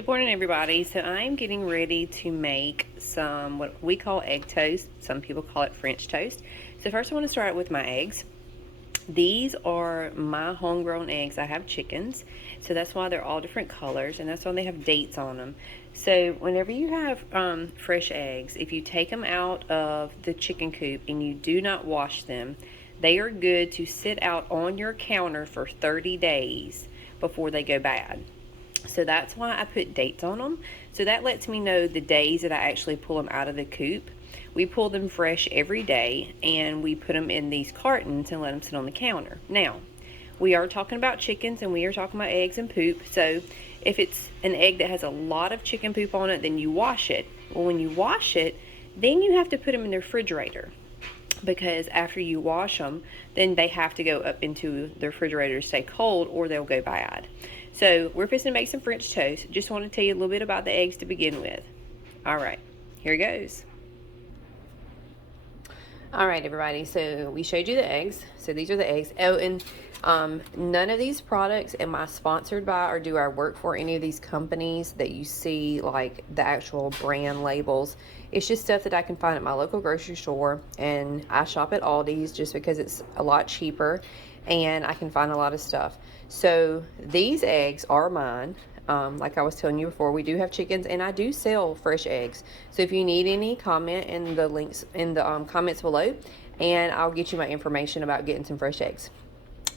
Good morning, everybody. So I'm getting ready to make some what we call egg toast. Some people call it French toast. So first I want to start with my eggs. These are my homegrown eggs. I have chickens, so that's why they're all different colors, and that's why they have dates on them. So whenever you have fresh eggs, if you take them out of the chicken coop and you do not wash them, they are good to sit out on your counter for 30 days before they go bad. So that's why I put dates on them. So that lets me know the days that I actually pull them out of the coop. We pull them fresh every day and we put them in these cartons and let them sit on the counter. Now, we are talking about chickens and we are talking about eggs and poop. So if it's an egg that has a lot of chicken poop on it, then you wash it. Well, when you wash it, then you have to put them in the refrigerator, because after you wash them, then they have to go up into the refrigerator to stay cold or they'll go bad. So we're fixing to make some French toast. Just want to tell you a little bit about the eggs to begin with. All right, here goes. All right, everybody, so we showed you the eggs. So these are the eggs. Oh, and none of these products am I sponsored by or do I work for any of these companies that you see, like the actual brand labels. It's just stuff that I can find at my local grocery store, and I shop at Aldi's just because it's a lot cheaper and I can find a lot of stuff. So these eggs are mine. Like I was telling you before, we do have chickens and I do sell fresh eggs. So if you need any, comment in the links in the comments below and I'll get you my information about getting some fresh eggs.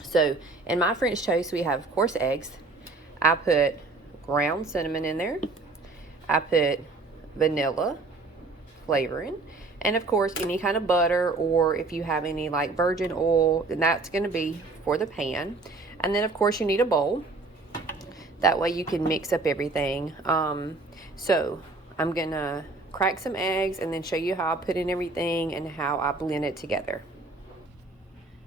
So in my French toast, we have, of course, eggs. I put ground cinnamon in there. I put vanilla flavoring. And of course, any kind of butter, or if you have any like virgin oil, then that's going to be for the pan. And then of course you need a bowl. That way you can mix up everything. So I'm gonna crack some eggs and then show you how I put in everything and how I blend it together.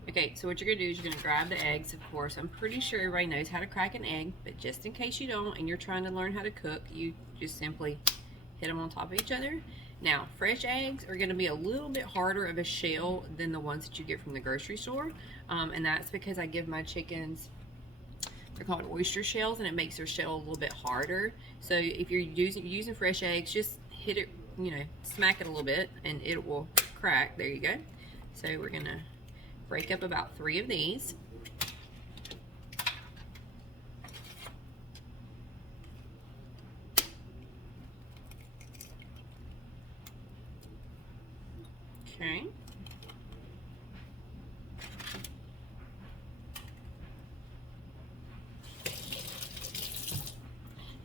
Okay, so what you're gonna do is you're gonna grab the eggs, of course. I'm pretty sure everybody knows how to crack an egg, but just in case you don't and you're trying to learn how to cook, you just simply hit them on top of each other. Now, fresh eggs are gonna be a little bit harder of a shell than the ones that you get from the grocery store. And that's because I give my chickens, they're called oyster shells, and it makes their shell a little bit harder. So if you're using fresh eggs, just hit it, smack it a little bit and it will crack. There you go. So we're gonna break up about 3 of these. Okay.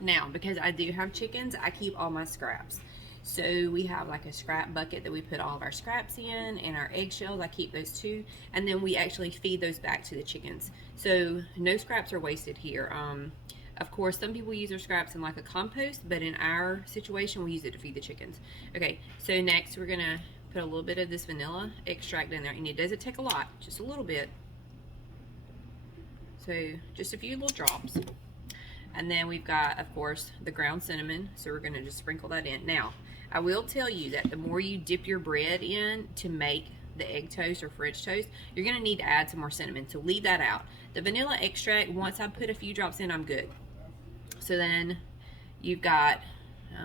Now, because I do have chickens, I keep all my scraps. So we have like a scrap bucket that we put all of our scraps in, and our eggshells, I keep those too. And then we actually feed those back to the chickens. So no scraps are wasted here. Of course, some people use their scraps in like a compost, but in our situation, we use it to feed the chickens. Okay, so next we're gonna put a little bit of this vanilla extract in there, and it doesn't take a lot, just a little bit. So just a few little drops. And then we've got, of course, the ground cinnamon. So we're gonna just sprinkle that in. Now, I will tell you that the more you dip your bread in to make the egg toast or French toast, you're gonna need to add some more cinnamon. So leave that out. The vanilla extract, once I put a few drops in, I'm good. So then you've got,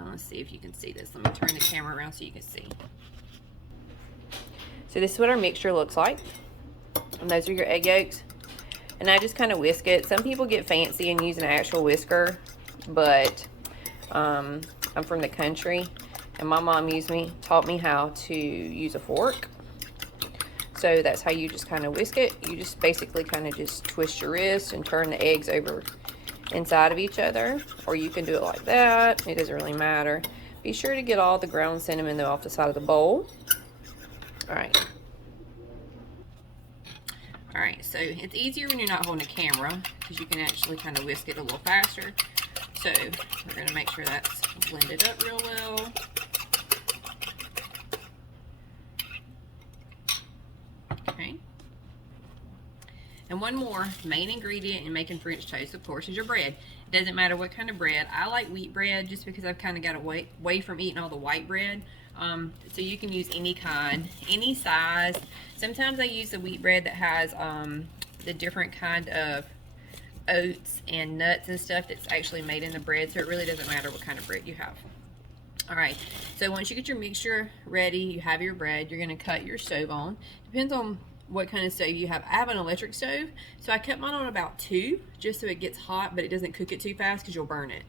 let's see if you can see this. Let me turn the camera around so you can see. So this is what our mixture looks like. And those are your egg yolks. And I just kind of whisk it. Some people get fancy and use an actual whisker, but I'm from the country, and my mom taught me how to use a fork. So that's how you just kind of whisk it. You just basically kind of just twist your wrist and turn the eggs over inside of each other, or you can do it like that. It doesn't really matter. Be sure to get all the ground cinnamon though off the side of the bowl. All right. All right, so it's easier when you're not holding a camera because you can actually kind of whisk it a little faster. So we're gonna make sure that's blended up real well. Okay. And one more main ingredient in making French toast, of course, is your bread. It doesn't matter what kind of bread. I like wheat bread just because I've kind of got away from eating all the white bread. So you can use any kind, any size. Sometimes I use the wheat bread that has the different kind of oats and nuts and stuff that's actually made in the bread, so it really doesn't matter what kind of bread you have. All right, so once you get your mixture ready, you have your bread, you're gonna cut your stove on. Depends on what kind of stove you have. I have an electric stove, so I cut mine on about 2, just so it gets hot, but it doesn't cook it too fast because you'll burn it.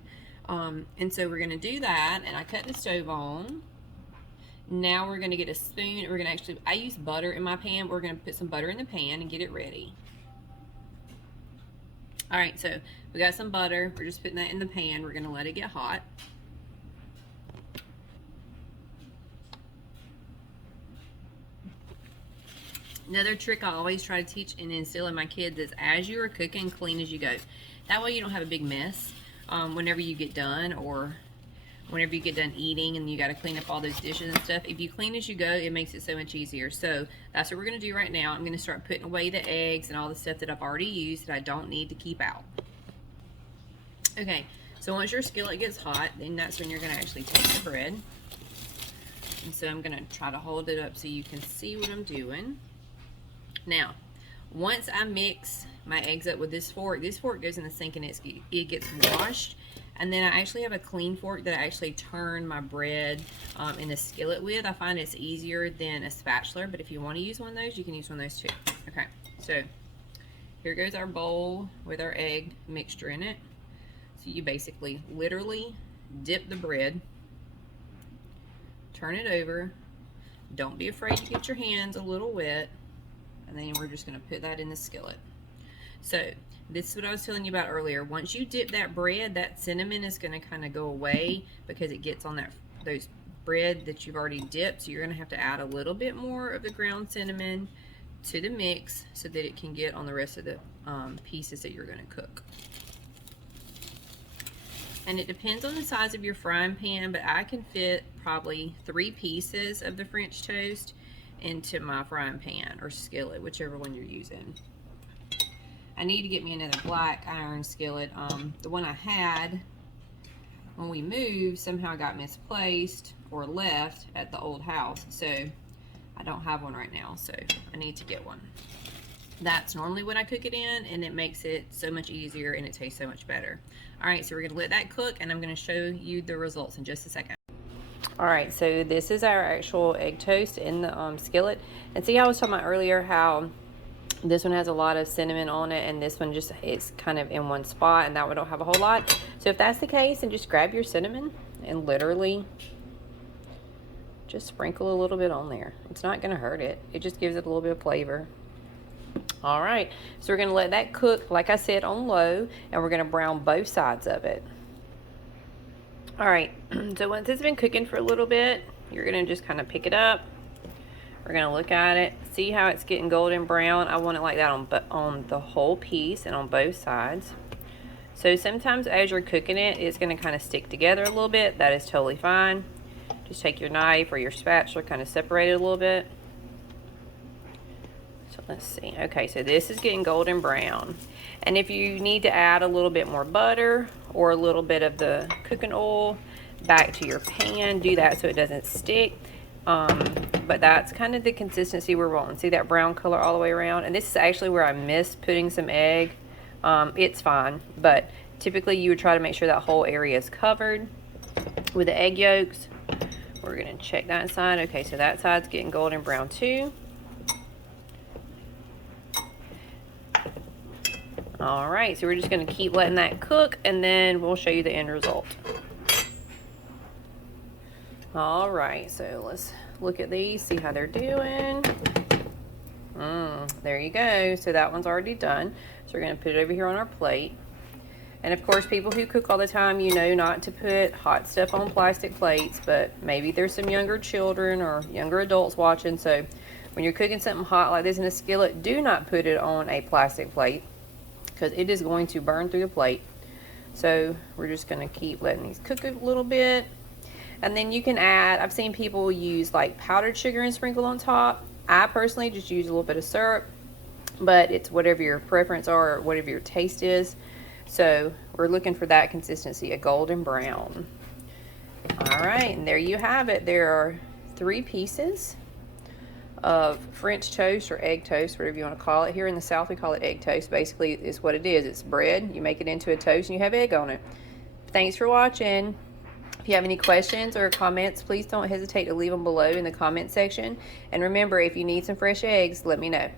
And so we're gonna do that, and I cut the stove on. Now we're gonna get a spoon. We're gonna actually, I use butter in my pan. We're gonna put some butter in the pan and get it ready. All right, so we got some butter. We're just putting that in the pan. We're gonna let it get hot. Another trick I always try to teach and instill in my kids is as you are cooking, clean as you go. That way you don't have a big mess whenever you get done, or whenever you get done eating and you got to clean up all those dishes and stuff. If you clean as you go, it makes it so much easier. So that's what we're going to do right now. I'm going to start putting away the eggs and all the stuff that I've already used that I don't need to keep out. Okay, so once your skillet gets hot, then that's when you're going to actually take the bread. And so I'm going to try to hold it up so you can see what I'm doing. Now, once I mix my eggs up with this fork goes in the sink and it gets washed. And then I actually have a clean fork that I actually turn my bread in the skillet with. I find it's easier than a spatula, but if you want to use one of those, you can use one of those too. Okay, so here goes our bowl with our egg mixture in it. So you basically literally dip the bread, turn it over. Don't be afraid to get your hands a little wet. And then we're just going to put that in the skillet. So this is what I was telling you about earlier. Once you dip that bread, that cinnamon is going to kind of go away because it gets on those bread that you've already dipped. So you're going to have to add a little bit more of the ground cinnamon to the mix so that it can get on the rest of the pieces that you're going to cook. And it depends on the size of your frying pan, but I can fit probably 3 pieces of the French toast into my frying pan or skillet, whichever one you're using. I need to get me another black iron skillet. The one I had when we moved somehow got misplaced or left at the old house, so I don't have one right now, so I need to get one. That's normally what I cook it in, and it makes it so much easier and it tastes so much better. All right, so we're gonna let that cook and I'm gonna show you the results in just a second. All right, so this is our actual egg toast in the skillet. And see how I was talking about earlier how this one has a lot of cinnamon on it and this one just it's kind of in one spot, and that one don't have a whole lot. So if that's the case, then just grab your cinnamon and literally just sprinkle a little bit on there. It's not going to hurt it. It just gives it a little bit of flavor. All right, so we're going to let that cook, like I said, on low, and we're going to brown both sides of it. All right, so once it's been cooking for a little bit, you're gonna just kind of pick it up. We're gonna look at it, see how it's getting golden brown. I want it like that on the whole piece and on both sides. So sometimes as you're cooking it, it's gonna kind of stick together a little bit. That is totally fine. Just take your knife or your spatula, kind of separate it a little bit. So let's see. Okay, so this is getting golden brown. And if you need to add a little bit more butter or a little bit of the cooking oil back to your pan, do that so it doesn't stick. But that's kind of the consistency we're wanting. See that brown color all the way around? And this is actually where I missed putting some egg. It's fine, but typically you would try to make sure that whole area is covered with the egg yolks. We're gonna check that side. Okay, so that side's getting golden brown too. All right, so we're just gonna keep letting that cook and then we'll show you the end result. All right, so let's look at these, see how they're doing. There you go. So that one's already done. So we're gonna put it over here on our plate. And of course, people who cook all the time, you know not to put hot stuff on plastic plates, but maybe there's some younger children or younger adults watching. So when you're cooking something hot like this in a skillet, do not put it on a plastic plate because it is going to burn through the plate. So we're just gonna keep letting these cook a little bit. And then you can add, I've seen people use like powdered sugar and sprinkle on top. I personally just use a little bit of syrup, but it's whatever your preference are or whatever your taste is. So we're looking for that consistency, a golden brown. All right, and there you have it. There are 3 pieces of French toast or egg toast, whatever you want to call it. Here in the South, we call it egg toast. Basically, it's what it is. It's bread. You make it into a toast and you have egg on it. Thanks for watching. If you have any questions or comments, please don't hesitate to leave them below in the comment section. And remember, if you need some fresh eggs, let me know.